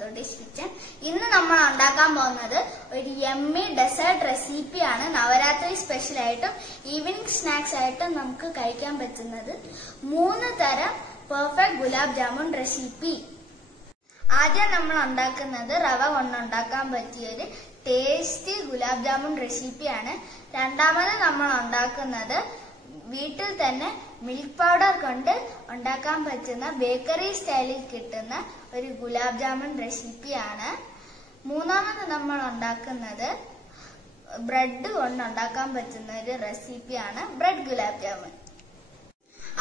നന്ദുടീസ് kitchen. ഇന്ന് നമ്മൾ ഉണ്ടാക്കാൻ പോകുന്നത് ഒരു യമ്മി ഡെസേർട്ട് റെസിപ്പിയാണ്. നവരാത്രി സ്പെഷ്യൽ ആയിട്ടും ഈവനിങ് സ്നാക്സ് ആയിട്ടും നമുക്ക് കഴിക്കാൻ പറ്റുന്നത് 3 തരം പെർഫെക്റ്റ് ഗുലാബ് ജാമുൻ റെസിപ്പി. ആദ്യം നമ്മൾ ഉണ്ടാക്കുന്നത് റവ കൊണ്ട് ഉണ്ടാക്കാൻ പറ്റിയൊരു ടേസ്റ്റി ഗുലാബ് ജാമുൻ റെസിപ്പിയാണ്. രണ്ടാമത് നമ്മൾ ഉണ്ടാക്കുന്നത് വീട്ടിൽ തന്നെ മിൽക്ക് പൗഡർ കൊണ്ട് ഉണ്ടാക്കാൻ പറ്റുന്ന ബേക്കറി സ്റ്റൈലിൽ കിട്ടുന്ന ഒരു ഗുലാബ് ജാമുൻ റെസിപ്പിയാണ്. മൂന്നാമത് നമ്മൾ ഉണ്ടാക്കുന്നത് ബ്രെഡ് കൊണ്ട് ഉണ്ടാക്കാൻ പറ്റുന്ന ഒരു റെസിപ്പിയാണ് ബ്രെഡ് ഗുലാബ് ജാമുൻ.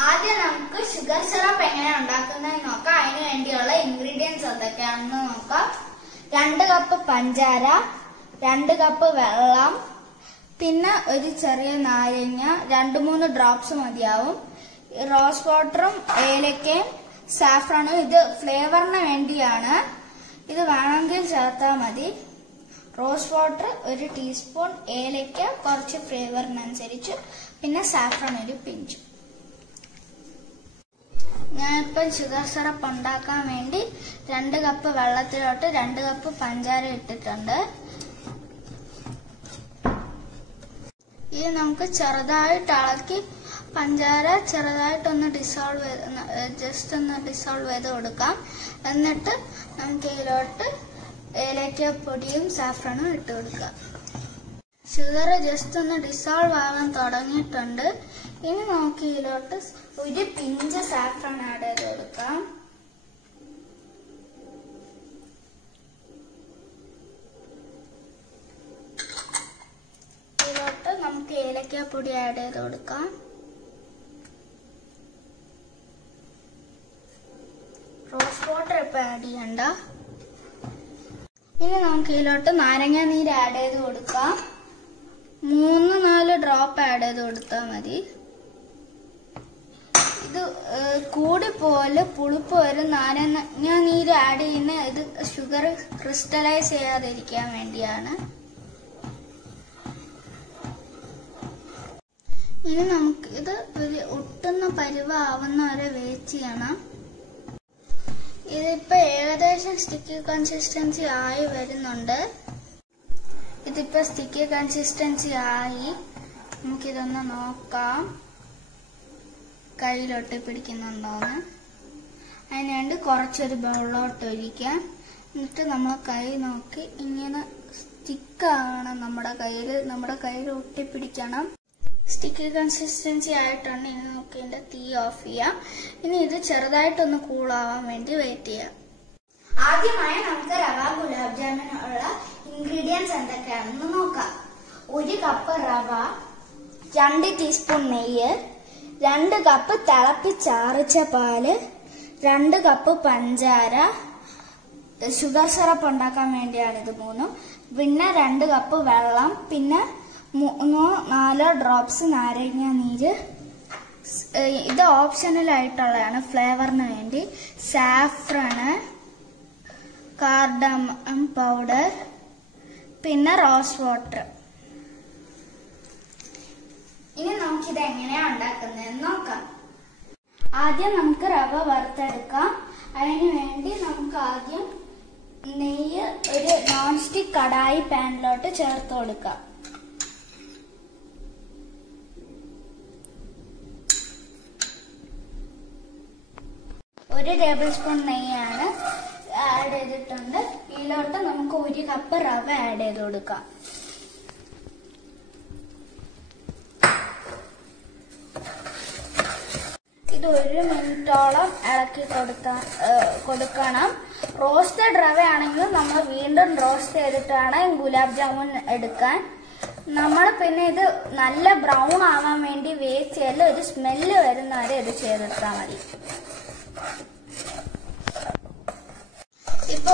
ആദ്യം നമുക്ക് ഷുഗർ സിറപ്പ് എങ്ങനെ ഉണ്ടാക്കുന്നത് നോക്കാം. അതിന് വേണ്ടിയുള്ള ഇൻഗ്രീഡിയൻസ് എന്തൊക്കെയാണെന്ന് നോക്കാം. 2 കപ്പ് പഞ്ചാര, 2 കപ്പ് വെള്ളം, പിന്നെ ഒരു ചെറിയ നാരങ്ങ, 2-3 ഡ്രോപ്സ് മതിയാവും. റോസ് വാട്ടറും ഏലക്കയും സാഫ്രോണും. ഇത് ഫ്ലേവറിന് വേണ്ടിയാണ്, ഇത് വേണമെങ്കിൽ ചേർത്താൽ മതി. റോസ് വാട്ടർ 1 ടീസ്പൂൺ, ഏലക്ക കുറച്ച് ഫ്ലേവറിനനുസരിച്ച്, പിന്നെ സാഫ്രോൺ ഒരു പിഞ്ച്. ഞാനിപ്പം ഷുഗർ സിറപ്പ് ഉണ്ടാക്കാൻ വേണ്ടി 2 കപ്പ് വെള്ളത്തിലോട്ട് 2 കപ്പ് പഞ്ചാര ഇട്ടിട്ടുണ്ട്. ഇത് നമുക്ക് ചെറുതായിട്ട് ഇളക്കി പഞ്ചാര ചെറുതായിട്ടൊന്ന് ജസ്റ്റ് ഒന്ന് ഡിസോൾവ് ചെയ്ത് കൊടുക്കാം. എന്നിട്ട് നമുക്ക് ഇതിലോട്ട് ഏലക്കപ്പൊടിയും സാഫ്രണും ഇട്ട് കൊടുക്കാം. ഷുഗർ ജസ്റ്റ് ഒന്ന് ഡിസോൾവ് ആകാൻ തുടങ്ങിയിട്ടുണ്ട്. ഇനി നമുക്ക് ഇതിലോട്ട് 1 പിഞ്ച് സാഫ്രോൺ ആഡ് ചെയ്ത് കൊടുക്കാം. ഇതിലോട്ട് നമുക്ക് ഏലക്കപ്പൊടി ആഡ് ചെയ്ത് കൊടുക്കാം. റോസ് വാട്ടർ ഇപ്പൊ ആഡ് ചെയ്യണ്ട. ഇനി നമുക്ക് ഇതിലോട്ട് നാരങ്ങ നീര് ആഡ് ചെയ്ത് കൊടുക്കാം. 3-4 ഡ്രോപ്പ് ആഡ് ചെയ്ത് കൊടുത്താൽ മതി. ഇത് കൂടിപ്പോലെ പുളിപ്പ് വരും. നാരങ്ങ നീര് ആഡ് ചെയ്യുന്ന ഇത് ഷുഗർ ക്രിസ്റ്റലൈസ് ചെയ്യാതിരിക്കാൻ വേണ്ടിയാണ്. ഇനി നമുക്ക് ഇത് ഒരു ഒട്ടുന്ന പരുവാവുന്ന വരെ വെയിറ്റ് ചെയ്യണം. ഇതിപ്പോ ഏകദേശം സ്റ്റിക്കി കൺസിസ്റ്റൻസി ആയി വരുന്നുണ്ട്. ഇതിപ്പോ സ്റ്റിക്കി കൺസിസ്റ്റൻസി ആയി. നമുക്കിതൊന്ന് നോക്കാം കയ്യിലൊട്ടി പിടിക്കുന്നുണ്ടോന്ന്. അതിനുവേണ്ടി കുറച്ചൊരു ബൗളിലോട്ട് ഒഴിക്കാം. എന്നിട്ട് നമ്മൾ കൈ നോക്കി ഇങ്ങനെ സ്റ്റിക്കാകണം. നമ്മുടെ കയ്യിൽ ഒട്ടിപ്പിടിക്കണം. സ്റ്റിക്കി കൺസിസ്റ്റൻസി ആയിട്ടുണ്ട്. ഇനി നമുക്ക് ഇതിന്റെ തീ ഓഫ് ചെയ്യാം. ഇനി ഇത് ചെറുതായിട്ടൊന്ന് കൂളാവാൻ വേണ്ടി വെയിറ്റ് ചെയ്യാം. ആദ്യമായി നമുക്ക് റവ ഗുലാബ് ജാമുനുള്ള ഇൻഗ്രീഡിയൻസ് എന്തൊക്കെയാണെന്ന് നോക്കാം. 1 കപ്പ് റവ, 2 ടീസ്പൂൺ നെയ്യ്, 2 കപ്പ് തിളപ്പിച്ചാറിച്ച പാല്, 2 കപ്പ് പഞ്ചാര, ഷുഗർ സിറപ്പ് ഉണ്ടാക്കാൻ വേണ്ടിയാണ് ഇത് 3, പിന്നെ 2 കപ്പ് വെള്ളം, പിന്നെ 3-4 ഡ്രോപ്സ് നാരങ്ങ നീര്. ഇത് ഓപ്ഷണൽ ആയിട്ടുള്ളതാണ് ഫ്ലേവറിന് വേണ്ടി. സാഫ്രണ്, കാർഡമം പൗഡർ, പിന്നെ റോസ് വാട്ടർ. ഇനി നമുക്കിത് എങ്ങനെയാ ഉണ്ടാക്കുന്നതെന്ന് നോക്കാം. ആദ്യം നമുക്ക് റവ വറുത്തെടുക്കാം. അതിനു വേണ്ടി നമുക്ക് ആദ്യം നെയ്യ് ഒരു നോൺ സ്റ്റിക് കടായി പാനിലോട്ട് ചേർത്ത് കൊടുക്കാം. 1 ടേബിൾ സ്പൂൺ നെയ്യാണ് ആഡ് ചെയ്തിട്ടുണ്ട്. ഇതിലോട്ട് നമുക്ക് 1 കപ്പ് റവ ആഡ് ചെയ്ത് കൊടുക്കാം. ഇത് 1 മിനിറ്റോളം ഇളക്കി കൊടുക്കണം. റോസ്റ്റഡ് റവ ആണെങ്കിൽ നമ്മൾ വീണ്ടും റോസ്റ്റ് ചെയ്തിട്ടാണ് ഗുലാബ് ജാമുൻ എടുക്കാൻ. നമ്മൾ പിന്നെ ഇത് നല്ല ബ്രൗൺ ആവാൻ വേണ്ടി വെയിറ്റ് ചെയ്യല്. ഒരു സ്മെല്ല് വരുന്നവരെ ഇത് ചെയ്തെടുത്താൽ മതി. ഇപ്പൊ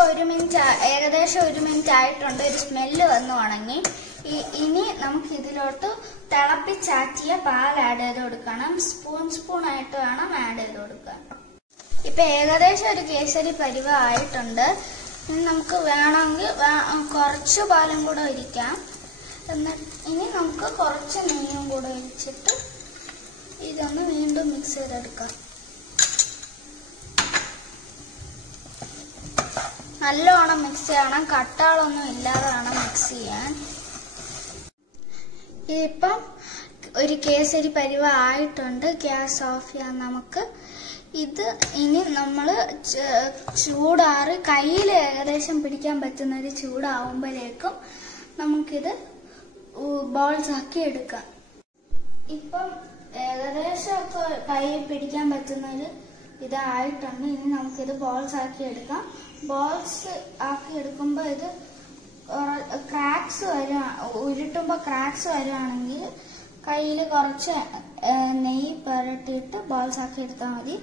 ഏകദേശം 1 മിനിറ്റ് ആയിട്ടുണ്ട്. ഒരു സ്മെല്ല് വന്നു തുടങ്ങി. ഇനി നമുക്ക് ഇതിലോട്ട് തിളപ്പിച്ചാറ്റിയ പാൽ ആഡ് ചെയ്ത് കൊടുക്കണം. സ്പൂൺ ആയിട്ട് വേണം ആഡ് ചെയ്ത് കൊടുക്കാൻ. ഇപ്പൊ ഏകദേശം ഒരു കേസരി പരുവ ആയിട്ടുണ്ട്. ഇനി നമുക്ക് വേണമെങ്കിൽ കുറച്ച് പാലും കൂടെ ഒഴിക്കാം. ഇനി നമുക്ക് കുറച്ച് നെയ്യും കൂടെ ഒഴിച്ചിട്ട് ഇതൊന്ന് വീണ്ടും മിക്സ് ചെയ്തെടുക്കാം. നല്ലോണം മിക്സ് ചെയ്യണം, കട്ടകളൊന്നും ഇല്ലാതെ വേണം മിക്സ് ചെയ്യാൻ. ഇതിപ്പം ഒരു കേസരി പരിവ ആയിട്ടുണ്ട്. ഗ്യാസ് ഓഫ് ചെയ്യാൻ നമുക്ക്. ഇത് ഇനി നമ്മൾ ചൂടാറി കയ്യിൽ ഏകദേശം പിടിക്കാൻ പറ്റുന്ന ഒരു ചൂടാവുമ്പോഴേക്കും നമുക്കിത് ബോൾസ് ആക്കി എടുക്കാം. ഇപ്പം ഏകദേശം ഒക്കെ കയ്യിൽ പിടിക്കാൻ പറ്റുന്നൊരു ഇതായിട്ടുണ്ട്. ഇനി നമുക്കിത് ബോൾസ് ആക്കി എടുക്കാം. ബോൾസ് ആക്കി എടുക്കുമ്പോൾ ഇത് ക്രാക്സ് ഉരുട്ടുമ്പോൾ ക്രാക്സ് വരുവാണെങ്കിൽ കയ്യിൽ കുറച്ച് നെയ്യ് പുരട്ടിയിട്ട് ബോൾസ് ആക്കി എടുത്താൽ മതി.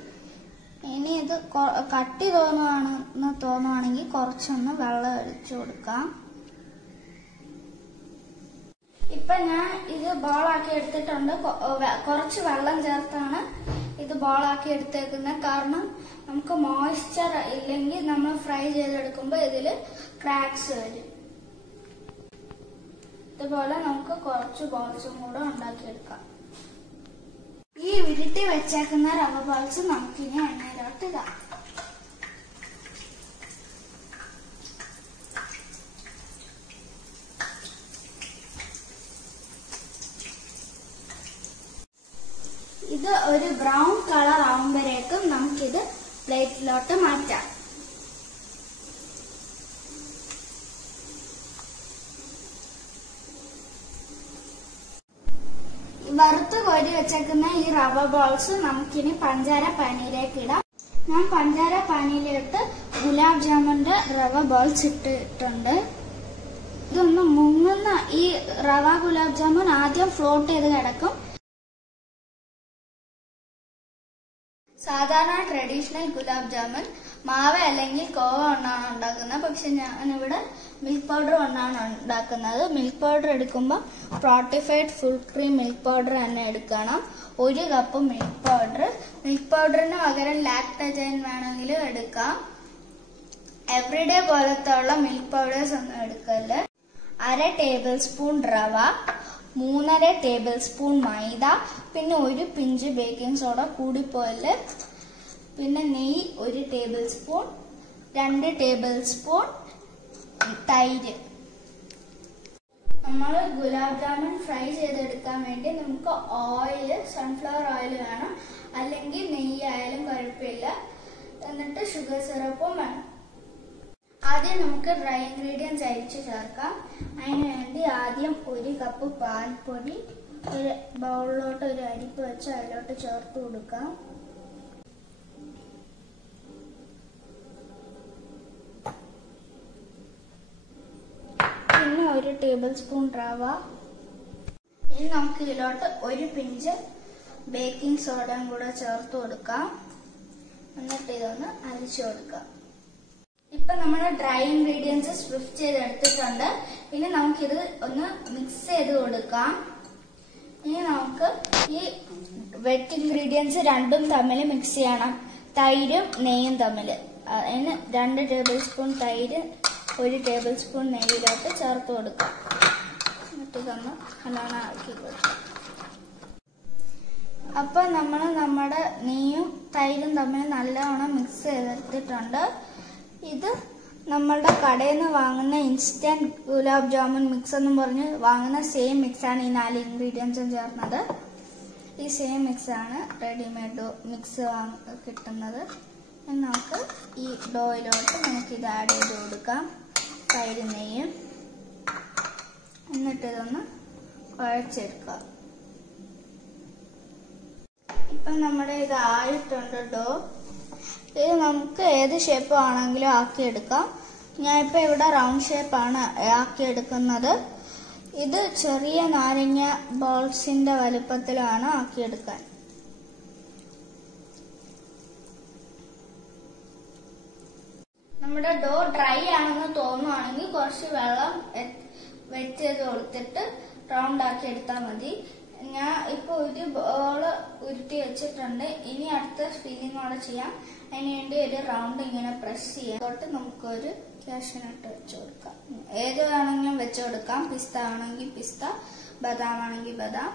ഇനി ഇത് കട്ടി തോന്നുവാണെങ്കിൽ കുറച്ചൊന്ന് വെള്ളം ഒഴിച്ചു കൊടുക്കാം. ഇപ്പൊ ഞാൻ ഇത് ബോളാക്കി എടുത്തിട്ടുണ്ട്. കുറച്ച് വെള്ളം ചേർത്താണ് ഇത് ബോളാക്കി എടുത്തേക്കുന്നത്. കാരണം നമുക്ക് മോയ്സ്ചർ ഇല്ലെങ്കിൽ നമ്മൾ ഫ്രൈ ചെയ്തെടുക്കുമ്പോൾ ഇതില് ക്രാക്സ് വരും. ഇതുപോലെ നമുക്ക് കുറച്ച് ബോൾസും കൂടെ ഉണ്ടാക്കിയെടുക്കാം. ഈ ഉരുട്ടി വെച്ചേക്കുന്ന റവ ബോൾസ് നമുക്കിനി എണ്ണയിലോട്ട് ഇടാം. ഇത് ഒരു ബ്രൗൺ കളർ ആവുമ്പോഴേക്കും നമുക്കിത് പ്ലേറ്റിലോട്ട് മാറ്റാം. വറുത്ത് കോരി വെച്ചേക്കുന്ന ഈ റവ ബോൾസ് നമുക്കിനി പഞ്ചാര പാനിയിലേക്ക് ഇടാം. ഞാൻ പഞ്ചാര പാനിയിലിട്ട് ഗുലാബ് ജാമുന്റെ റവ ബോൾസ് ഇട്ടിട്ടുണ്ട്. ഇതൊന്ന് മുങ്ങുന്ന ഈ റവ ഗുലാബ് ജാമുൻ ആദ്യം ഫ്ലോട്ട് ചെയ്ത് കിടക്കും. സാധാരണ ട്രഡീഷണൽ ഗുലാബ് ജാമുൻ മാവ് അല്ലെങ്കിൽ കോവ കൊണ്ടാണ് ഉണ്ടാക്കുന്നത്. പക്ഷെ ഞാനിവിടെ മിൽക്ക് പൗഡർ കൊണ്ടാണ് ഉണ്ടാക്കുന്നത്. മിൽക്ക് പൗഡർ എടുക്കുമ്പോൾ fortified full cream milk powder തന്നെ എടുക്കണം. 1 കപ്പ് മിൽക്ക് പൗഡർ. മിൽക്ക് പൗഡറിന് പകരം ലാക്ടജൻ വേണമെങ്കിലും എടുക്കാം. എവറിഡേ പോലത്തെ ഉള്ള മിൽക്ക് പൗഡേഴ്സ് ഒന്നും എടുക്കല്. 1/2 ടേബിൾ സ്പൂൺ റവ, 3.5 ടേബിൾ സ്പൂൺ മൈദ, പിന്നെ 1 പിഞ്ച് ബേക്കിംഗ് സോഡ കൂടിപ്പോയില്, പിന്നെ നെയ്യ് 1 ടേബിൾ സ്പൂൺ, 2 ടേബിൾ സ്പൂൺ തൈര്. നമ്മൾ ഗുലാബ് ജാമുൻ ഫ്രൈ ചെയ്തെടുക്കാൻ വേണ്ടി നമുക്ക് ഓയില്, സൺഫ്ലവർ ഓയിൽ വേണം, അല്ലെങ്കിൽ നെയ്യ് ആയാലും കുഴപ്പമില്ല. എന്നിട്ട് ഷുഗർ സിറപ്പും വേണം. ആദ്യം നമുക്ക് ഡ്രൈ ഇൻഗ്രീഡിയൻസ് അരിച്ചു ചേർക്കാം. അതിന് വേണ്ടി ആദ്യം 1 കപ്പ് പാൽപ്പൊടി ഒരു ബൗളിലോട്ട് ഒരു അരിപ്പ് വെച്ച് അതിലോട്ട് ചേർത്ത് കൊടുക്കാം. പിന്നെ 1 ടേബിൾ സ്പൂൺ റവ. ഇനി നമുക്ക് ഇതിലോട്ട് 1 പിഞ്ച് ബേക്കിംഗ് സോഡയും കൂടെ ചേർത്ത് കൊടുക്കാം. എന്നിട്ട് ഇതൊന്ന് അരിച്ചു കൊടുക്കാം. ഇപ്പൊ നമ്മുടെ ഡ്രൈ ഇൻഗ്രീഡിയൻസ് സ്വിഫ്റ്റ് ചെയ്തെടുത്തിട്ടുണ്ട്. ഇനി നമുക്കിത് ഒന്ന് മിക്സ് ചെയ്ത് കൊടുക്കാം. ഇനി നമുക്ക് ഈ വെറ്റ് ഇൻഗ്രീഡിയൻസ് രണ്ടും തമ്മിൽ മിക്സ് ചെയ്യണം. തൈരും നെയ്യും തമ്മിൽ. അതിന് 2 ടേബിൾ സ്പൂൺ തൈര് 1 ടേബിൾ സ്പൂൺ നെയ്യിലോട്ട് ചേർത്ത് കൊടുക്കാം. എന്നിട്ട് ഇതൊന്ന് നല്ലോണം ആക്കി കൊടുക്കാം. അപ്പൊ നമ്മുടെ നെയ്യും തൈരും തമ്മിൽ നല്ലോണം മിക്സ് ചെയ്തെടുത്തിട്ടുണ്ട്. ഇത് നമ്മളുടെ കടയിൽ നിന്ന് വാങ്ങുന്ന ഇൻസ്റ്റന്റ് ഗുലാബ് ജാമുൻ മിക്സ് എന്നും പറഞ്ഞ് വാങ്ങുന്ന സെയിം മിക്സാണ് ഈ 4 ഇൻഗ്രീഡിയൻസും ചേർന്നത്. ഈ സെയിം മിക്സാണ് റെഡിമെയ്ഡ് മിക്സ് കിട്ടുന്നത്. നമുക്ക് ഈ ഡോയിലോട്ട് നമുക്കിത് ആഡ് ചെയ്ത് കൊടുക്കാം. തൈര് നെയ്യും. എന്നിട്ട് ഇതൊന്ന് കുഴച്ചെടുക്കാം. ഇപ്പം നമ്മുടെ ഇത് ആയിട്ടുണ്ട് ഡോ. ഇത് നമുക്ക് ഏത് ഷേപ്പ് ആണെങ്കിലും ആക്കിയെടുക്കാം. ഞാനിപ്പോൾ ഇവിടെ റൗണ്ട് ഷേപ്പാണ് ആക്കിയെടുക്കുന്നത്. ഇത് ചെറിയ നാരങ്ങ ബോൾസിന്റെ വലുപ്പത്തിലാണ് ആക്കിയെടുക്കാൻ. നമ്മുടെ ഡോ ഡ്രൈ ആണെന്ന് തോന്നുവാണെങ്കിൽ കുറച്ച് വെള്ളം വെറ്റ് ചെയ്ത് കൊടുത്തിട്ട് റൗണ്ട് ആക്കി എടുത്താൽ മതി. ഞാൻ ഇപ്പൊ ഒരു ബോള് ഉരുട്ടി വെച്ചിട്ടുണ്ട്. ഇനി അടുത്ത ഫില്ലിങ്ങോടെ ചെയ്യാം. അതിനുവേണ്ടി ഒരു റൗണ്ട് ഇങ്ങനെ പ്രസ് ചെയ്യാം. തൊട്ട് നമുക്കൊരു കാഷ്യൂനട്ട് വെച്ച് കൊടുക്കാം. ഏത് വേണമെങ്കിലും വെച്ച് കൊടുക്കാം. പിസ്ത ആണെങ്കിൽ പിസ്ത, ബദാം ആണെങ്കിൽ ബദാം,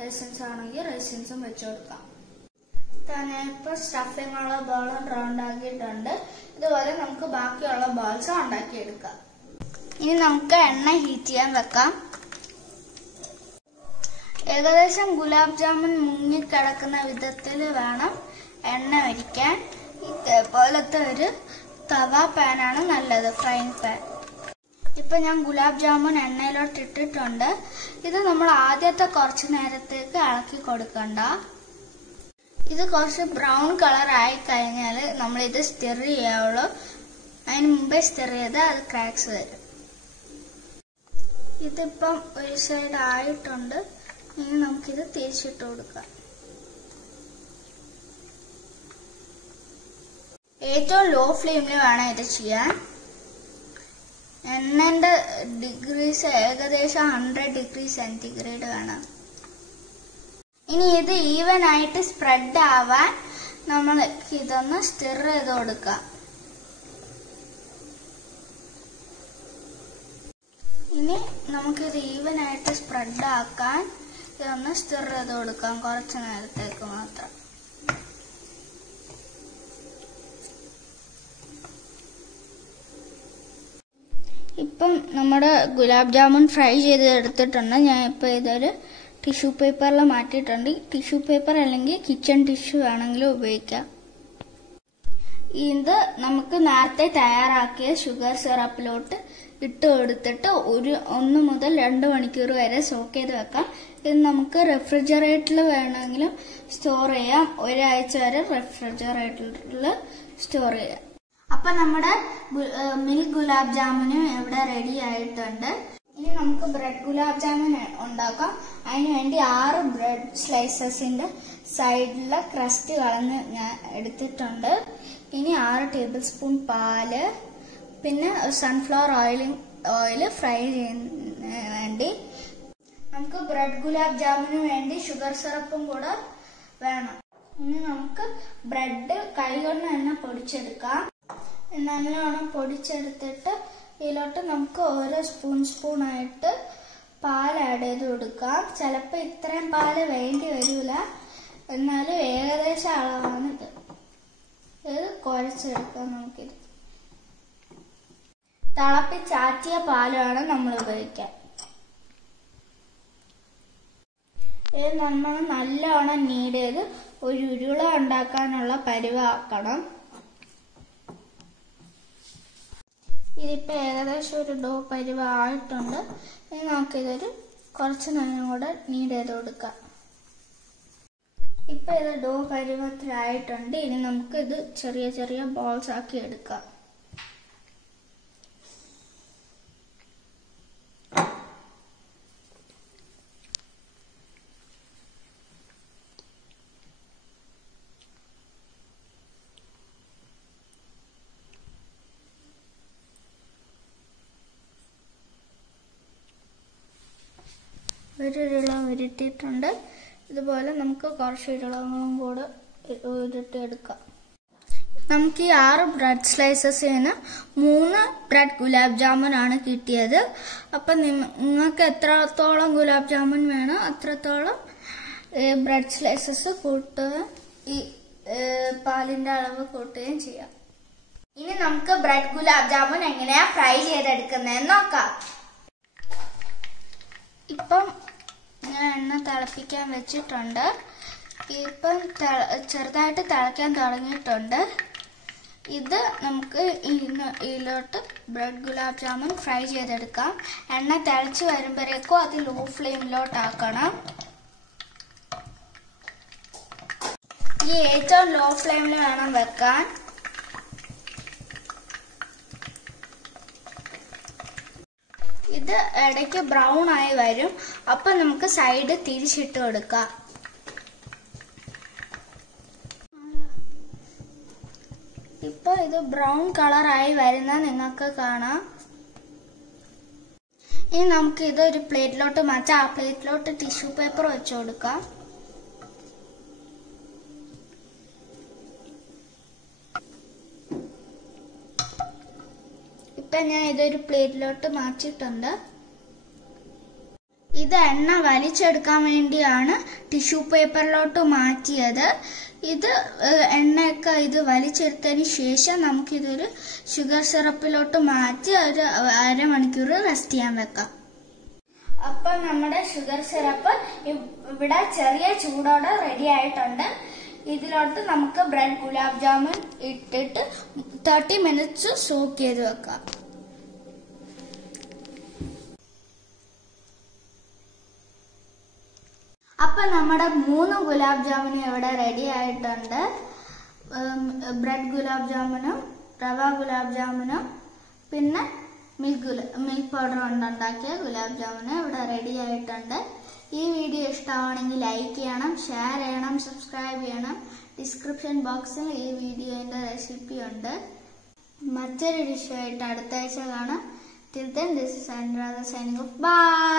റൈസിൻസ് ആണെങ്കിൽ റൈസിൻസും വെച്ച് കൊടുക്കാം. ഞാൻ ഇപ്പൊ സ്റ്റഫിങ്ങുള്ള ബോളും റൗണ്ട് ആക്കിയിട്ടുണ്ട്. ഇതുപോലെ നമുക്ക് ബാക്കിയുള്ള ബോൾസ് ഉണ്ടാക്കിയെടുക്കാം. ഇനി നമുക്ക് എണ്ണ ഹീറ്റ് ചെയ്യാൻ വെക്കാം. ഏകദേശം ഗുലാബ് ജാമുൻ മുങ്ങിക്കിടക്കുന്ന വിധത്തിൽ വേണം എണ്ണ ഒഴിക്കാൻ. ഇതേപോലത്തെ ഒരു തവ പാനാണ് നല്ലത്, ഫ്രൈങ് പാൻ. ഇപ്പൊ ഞാൻ ഗുലാബ് ജാമുൻ എണ്ണയിലോട്ട് ഇട്ടിട്ടുണ്ട്. ഇത് നമ്മൾ ആദ്യത്തെ കുറച്ച് നേരത്തേക്ക് ഇളക്കി കൊടുക്കണ്ട. ഇത് കുറച്ച് ബ്രൗൺ കളർ ആയി കഴിഞ്ഞാൽ നമ്മൾ ഇത് സ്റ്റിർ ചെയ്യാവുള്ളൂ. അതിന് മുമ്പേ സ്റ്റിർ ചെയ്ത് അത് ക്രാക്സ് വരും. ഇതിപ്പം ഒരു സൈഡ് ആയിട്ടുണ്ട്. ഇനി നമുക്കിത് തിരിച്ചിട്ട് കൊടുക്കാം. ഏറ്റവും ലോ ഫ്ലെയിമിൽ വേണം ഇത് ചെയ്യാൻ. എണ്ണന്റെ ഡിഗ്രീസ് ഏകദേശം 100 ഡിഗ്രി സെന്റിഗ്രേഡ് വേണം. ഇനി ഇത് ഈവൻ ആയിട്ട് സ്പ്രെഡ് ആവാൻ നമ്മൾ ഇതൊന്ന് സ്റ്റിർ ചെയ്ത് കൊടുക്കാം. ഇനി നമുക്കിത് ഈവൻ ആയിട്ട് സ്പ്രെഡ് ആക്കാൻ ഇതൊന്ന് സ്റ്റിർ ചെയ്ത് കൊടുക്കാം, കുറച്ച് നേരത്തേക്ക് മാത്രം. ഇപ്പം നമ്മുടെ ഗുലാബ് ജാമുൻ ഫ്രൈ ചെയ്ത് എടുത്തിട്ടുണ്ട്. ഞാൻ ഇപ്പോൾ ഇതൊരു ടിഷ്യൂ പേപ്പറിൽ മാറ്റിയിട്ടുണ്ട്. ടിഷ്യൂ പേപ്പർ അല്ലെങ്കിൽ കിച്ചൺ ടിഷ്യൂ വേണമെങ്കിലും ഉപയോഗിക്കാം. ഇത് നമുക്ക് നേരത്തെ തയ്യാറാക്കിയ ഷുഗർ സിറപ്പിലോട്ട് ഇട്ട് കൊടുത്തിട്ട് 1 മുതൽ 2 മണിക്കൂർ വരെ സോക്ക് ചെയ്ത് വെക്കാം. ഇത് നമുക്ക് റെഫ്രിജറേറ്ററിൽ വേണമെങ്കിലും സ്റ്റോർ ചെയ്യാം. ഒരാഴ്ച വരെ റെഫ്രിജറേറ്ററിൽ സ്റ്റോർ ചെയ്യാം. അപ്പൊ നമ്മുടെ മിൽക്ക് ഗുലാബ് ജാമുനും ഇവിടെ റെഡി ആയിട്ടുണ്ട്. ഇനി നമുക്ക് ബ്രെഡ് ഗുലാബ് ജാമുൻ ഉണ്ടാക്കാം. അതിനുവേണ്ടി 6 ബ്രെഡ് സ്ലൈസസിന്റെ സൈഡിലെ ക്രസ്റ്റ് കളഞ്ഞ് ഞാൻ എടുത്തിട്ടുണ്ട്. ഇനി 6 ടേബിൾ സ്പൂൺ പാല്, പിന്നെ സൺഫ്ലവർ ഓയിൽ ഫ്രൈ ചെയ്യുന്ന വേണ്ടി. നമുക്ക് ബ്രെഡ് ഗുലാബ് ജാമുന് വേണ്ടി ഷുഗർ സിറപ്പും കൂടെ വേണം. ഇനി നമുക്ക് ബ്രെഡ് കൈകൊണ്ട് തന്നെ പൊടിച്ചെടുക്കാം. നല്ലോണം പൊടിച്ചെടുത്തിട്ട് ഇതിലോട്ട് നമുക്ക് ഓരോ സ്പൂൺ ആയിട്ട് പാൽ ആഡ് ചെയ്ത് കൊടുക്കാം. ചിലപ്പോൾ ഇത്രയും പാല് വേണ്ടി വരില്ല, എന്നാലും ഏകദേശം അളവാണിത്. ഇത് കുഴച്ചെടുക്കാം. നമുക്കിത് തിളപ്പിച്ചാറ്റിയ പാലാണ് നമ്മൾ ഉപയോഗിക്കാൻ. ഇത് നമ്മൾ നല്ലോണം നീഡ് ചെയ്ത് ഒരു ഉരുള ഉണ്ടാക്കാനുള്ള പരുവാക്കണം. ഇതിപ്പോ ഏകദേശം ഒരു ഡോ പരുവായിട്ടുണ്ട്. ഇനി നമുക്കിതൊരു കുറച്ച് നേരം കൂടെ നീഡ് ചെയ്ത് കൊടുക്കാം. ഇപ്പൊ ഇത് ഡോ പരുവത്തിലായിട്ടുണ്ട്. ഇനി നമുക്ക് ഇത് ചെറിയ ചെറിയ ബോൾസ് ആക്കി എടുക്കാം. ഒരു ഉരുള ഉരുട്ടിയിട്ടുണ്ട്. ഇതുപോലെ നമുക്ക് കുറച്ച് ഉരുളകളും കൂടെ ഉരുട്ടിയെടുക്കാം. നമുക്ക് ഈ 6 ബ്രെഡ് സ്ലൈസസിന് 3 ബ്രെഡ് ഗുലാബ് ജാമുൻ ആണ് കിട്ടിയത്. അപ്പം നിങ്ങൾക്ക് എത്രത്തോളം ഗുലാബ് ജാമുൻ വേണോ അത്രത്തോളം ബ്രെഡ് സ്ലൈസസ് കൂട്ടുകയും ഈ പാലിന്റെ അളവ് കൂട്ടുകയും ചെയ്യാം. ഇനി നമുക്ക് ബ്രെഡ് ഗുലാബ് ജാമുൻ എങ്ങനെയാ ഫ്രൈ ചെയ്തെടുക്കുന്നതെന്ന് നോക്കാം. ഇപ്പം ഞാൻ എണ്ണ തിളപ്പിക്കാൻ വെച്ചിട്ടുണ്ട്. ഇപ്പം ചെറുതായിട്ട് തിളയ്ക്കാൻ തുടങ്ങിയിട്ടുണ്ട്. ഇത് നമുക്ക് ഇതിലോട്ട് ബ്രെഡ് ഗുലാബ് ജാമുൻ ഫ്രൈ ചെയ്തെടുക്കാം. എണ്ണ തിളച്ച് വരുമ്പോഴേക്കും അത് ലോ ഫ്ലെയിമിലോട്ടാക്കണം. ഈ ഏറ്റവും ലോ ഫ്ലെയിമിൽ വേണം വെക്കാൻ. ഇത് ഇടയ്ക്ക് ബ്രൗൺ ആയി വരും. അപ്പൊ നമുക്ക് സൈഡ് തിരിച്ചിട്ട് കൊടുക്കാം. ഇപ്പൊ ഇത് ബ്രൗൺ കളറായി വരുന്ന നിങ്ങൾക്ക് കാണാം. ഇനി നമുക്ക് ഇത് ഒരു പ്ലേറ്റിലോട്ട് മാറ്റാം. ആ പ്ലേറ്റിലോട്ട് ടിഷ്യൂ പേപ്പർ വെച്ച് കൊടുക്കാം. ഇപ്പൊ ഞാൻ ഇതൊരു പ്ലേറ്റിലോട്ട് മാറ്റിയിട്ടുണ്ട്. ഇത് എണ്ണ വലിച്ചെടുക്കാൻ വേണ്ടിയാണ് ടിഷ്യൂ പേപ്പറിലോട്ട് മാറ്റിയത്. ഇത് എണ്ണയൊക്കെ ഇത് വലിച്ചെടുത്തതിന് ശേഷം നമുക്കിതൊരു ഷുഗർ സിറപ്പിലോട്ട് മാറ്റി ഒരു അരമണിക്കൂർ റെസ്റ്റ് ചെയ്യാൻ വെക്കാം. അപ്പൊ നമ്മുടെ ഷുഗർ സിറപ്പ് ഇവിടെ ചെറിയ ചൂടോടെ റെഡി ആയിട്ടുണ്ട്. ഇതിലോട്ട് നമുക്ക് ബ്രെഡ് ഗുലാബ് ജാമുൻ ഇട്ടിട്ട് 30 മിനിറ്റ്സ് സോക്ക് ചെയ്ത് വെക്കാം. അപ്പൊ നമ്മുടെ 3 ഗുലാബ് ജാമുനും ഇവിടെ റെഡി ആയിട്ടുണ്ട്. ബ്രെഡ് ഗുലാബ് ജാമുനും റവ ഗുലാബ് ജാമുനും പിന്നെ മിൽക്ക് പൗഡർ കൊണ്ടുണ്ടാക്കിയ ഗുലാബ് ജാമുനും ഇവിടെ റെഡി ആയിട്ടുണ്ട്. ഈ വീഡിയോ ഇഷ്ടമാണെങ്കിൽ ലൈക്ക് ചെയ്യണം, ഷെയർ ചെയ്യണം, സബ്സ്ക്രൈബ് ചെയ്യണം. ഡിസ്ക്രിപ്ഷൻ ബോക്സിൽ ഈ വീഡിയോന്റെ റെസിപ്പി ഉണ്ട്. മറ്റൊരു ഡിഷായിട്ട് അടുത്ത ആഴ്ച കാണാം. Till then, this is Anuradha signing off. Bye.